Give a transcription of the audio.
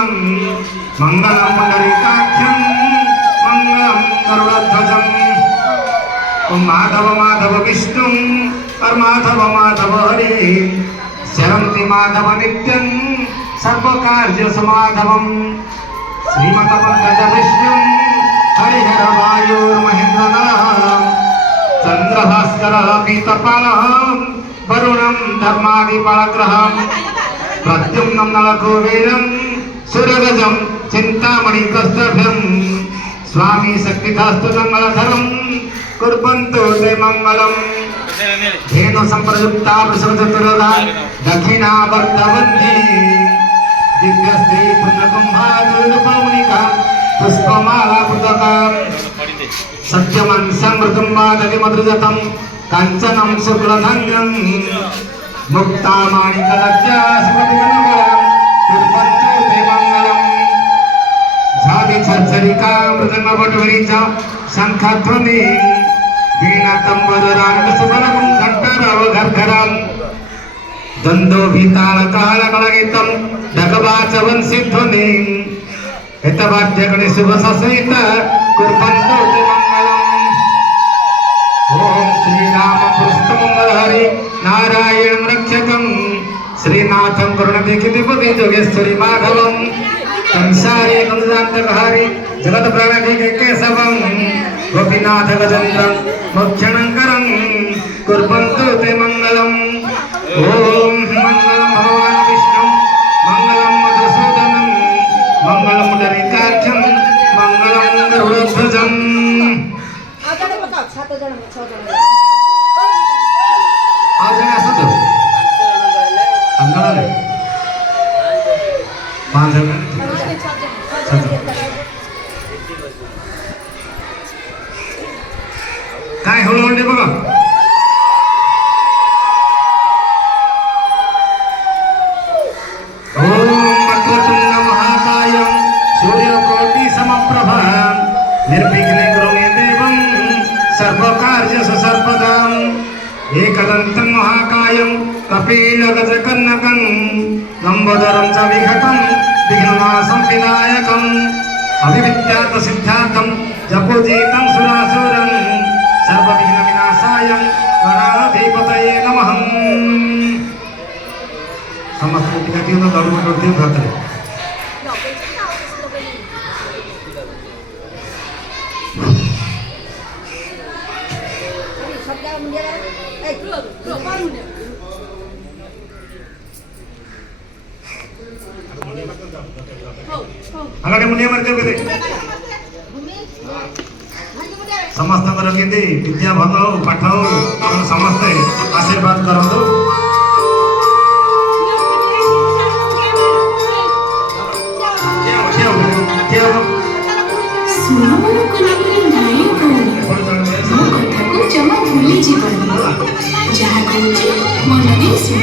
मंगलम मंगलम पुंडरीकाक्षं मंगलम गरुड़ध्वजं। ओम माधव माधव विष्णु और माधव माधव हरि शरन्ति माधव नित्यं सर्वकार्य समाधवम्। श्रीमत पंकज विष्णु हरिहर वायुर्महेन्द्रनाथं चंद्रभास्कर पीतपालः वरुणं धर्मादिपालग्रहं प्रद्युम्नं नलकुबेरं सुरगजं चिंतामणि कस्तभ्यं स्वामी शक्तिधास्तु मंगलधरं कुर्वन्तु ते मंगलम्। धेनु संप्रयुक्ता वृषभचतुरदा दक्षिणावर्तवन्ती दिव्यस्त्री पुण्यकुम्भादुर्पौनिका पुष्पमाला पुस्तका सत्यमं समृतुम्बादति मधुजतं काञ्चनं शुक्लधन्यं मुक्तामाणिकलज्जा सुमतिमङ्गलं कुर्वन्तु ते मंगलम्। झाली छर्छरिका मृदङ्गपटवरीचा शङ्खध्वनि वीणा तंबुरांगसुवरं घंटाराव घरघरं दंदोभितालकालकलगीतं डगवाचवंसिध्वनिं हितवाद्यगणे शुभसहित कुर्वन्तु ते मंगलम्। ओम श्रीराम पुरुषोत्तमंगलहरि नारायणं रक्षकं श्रीनाथं करुणदिखितिपति जोगेश्वरी माधवं कंसारी कंसान्तकहारी जगत प्राणधिके केशवं गोपीनाथ गजेन्द्रं मोक्षणंकरं कुर्वन्तु ते मंगलम्। ओम मंगलम भगवान विष्णु मंगलम मधुसूदनं मंगलम पुंडरीकाक्षं मंगलम गरुड़ध्वजं। काय हळू हळू बघा ओम वक्रतुंड महाकायं सूर्यकोटि समप्रभा निर्विघ्ने कुरु मे देवं सर्वकार्येषु सर्वदा। एकदन्तं महाकायं कपिलगजकर्णकं लम्बोदरं च विघटं विघ्ननाशं विनायकं अभिविद्यार्थसिद्धार्थं जपोजितं सुरासुरं सर्वविघ्नविनाशाय गणाधिपतये नमः। समस्त टीकातियों दौड़ करते भाते अगड़े मुनिया मरते हुए समस्त केंद्र विद्या भल हो पाठ हो समस्ते आशीर्वाद करतु। जमा भूली जीवन जहाँ मन दे सुन